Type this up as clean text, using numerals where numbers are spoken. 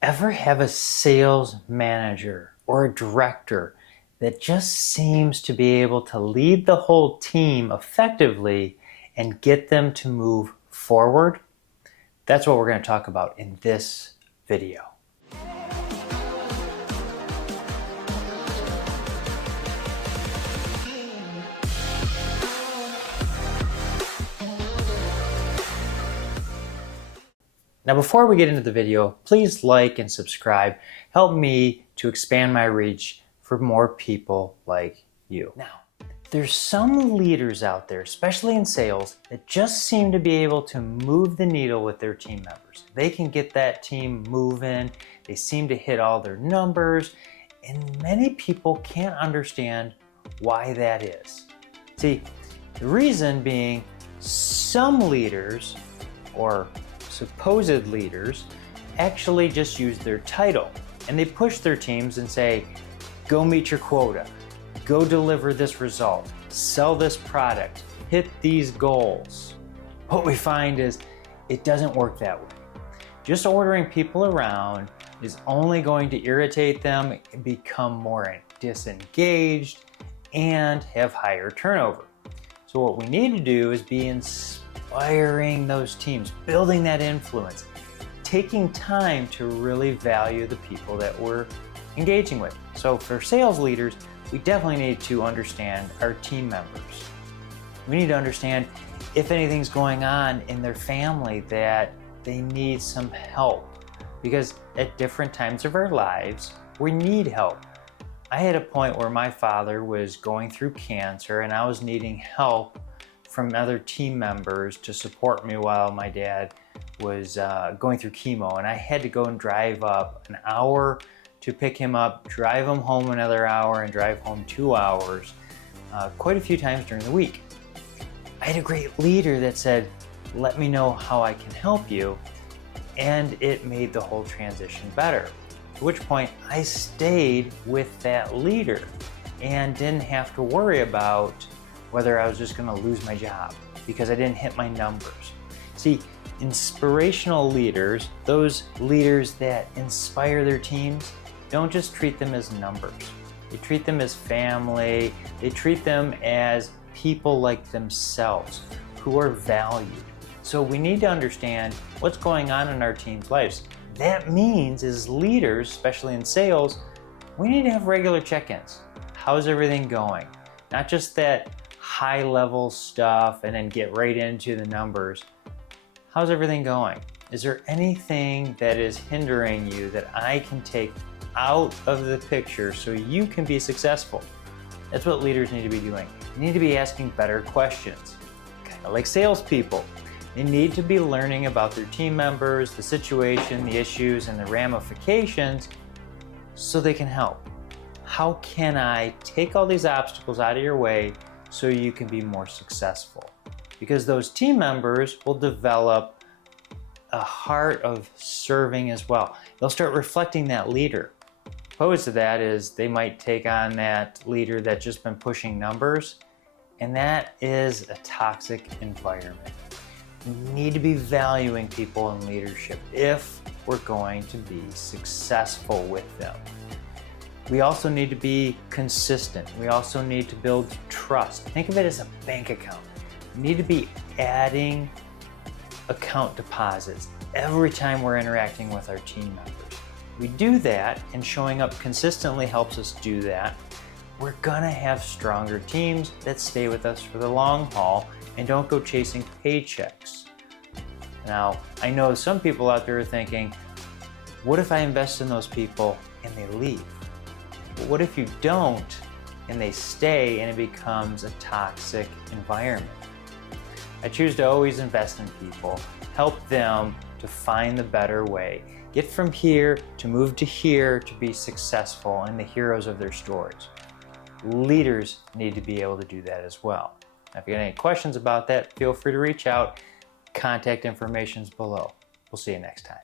Ever have a sales manager or a director that just seems to be able to lead the whole team effectively and get them to move forward? That's what we're going to talk about in this video. Now, before we get into the video, please like and subscribe. Help me to expand my reach for more people like you. Now, there's some leaders out there, especially in sales, that just seem to be able to move the needle with their team members. They can get that team moving. They seem to hit all their numbers, and many people can't understand why that is. See, the reason being some leaders, or supposed leaders, actually just use their title and they push their teams and say, go meet your quota, go deliver this result, sell this product, hit these goals. What we find is it doesn't work that way. Just ordering people around is only going to irritate them, become more disengaged, and have higher turnover. So what we need to do is be inspiring those teams, building that influence, taking time to really value the people that we're engaging with. So for sales leaders, we definitely need to understand our team members. We need to understand if anything's going on in their family that they need some help, because at different times of our lives, we need help. I had a point where my father was going through cancer and I was needing help from other team members to support me while my dad was going through chemo, and I had to go and drive up an hour to pick him up, drive him home another hour, and drive home 2 hours quite a few times during the week. I had a great leader that said, let me know how I can help you, and it made the whole transition better. At which point I stayed with that leader and didn't have to worry about whether I was just going to lose my job because I didn't hit my numbers. See, inspirational leaders, those leaders that inspire their teams, don't just treat them as numbers. They treat them as family. They treat them as people like themselves who are valued. So we need to understand what's going on in our team's lives. That means as leaders, especially in sales, we need to have regular check-ins. How's everything going? Not just that high level stuff and then get right into the numbers. How's everything going? Is there anything that is hindering you that I can take out of the picture so you can be successful? That's what leaders need to be doing. They need to be asking better questions. Kind of like salespeople. They need to be learning about their team members, the situation, the issues, and the ramifications so they can help. How can I take all these obstacles out of your way so you can be more successful? Because those team members will develop a heart of serving as well. They'll start reflecting that leader. Opposed to that is they might take on that leader that's just been pushing numbers, and that is a toxic environment. We need to be valuing people in leadership if we're going to be successful with them. We also need to be consistent. We also need to build trust. Think of it as a bank account. We need to be adding account deposits every time we're interacting with our team members. We do that, and showing up consistently helps us do that. We're gonna have stronger teams that stay with us for the long haul and don't go chasing paychecks. Now, I know some people out there are thinking, what if I invest in those people and they leave? But what if you don't and they stay and it becomes a toxic environment? I choose to always invest in people, help them to find the better way, get from here to move to here to be successful and the heroes of their stories. Leaders need to be able to do that as well. Now, if you got any questions about that, feel free to reach out. Contact information is below. We'll see you next time.